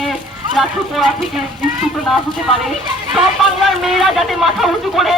যাতে রাষ্ট্রপোড়া থেকে বিচ্ছুত না হতে পারে। সব বাংলার মেয়েরা যাতে মাথা উঁচু করে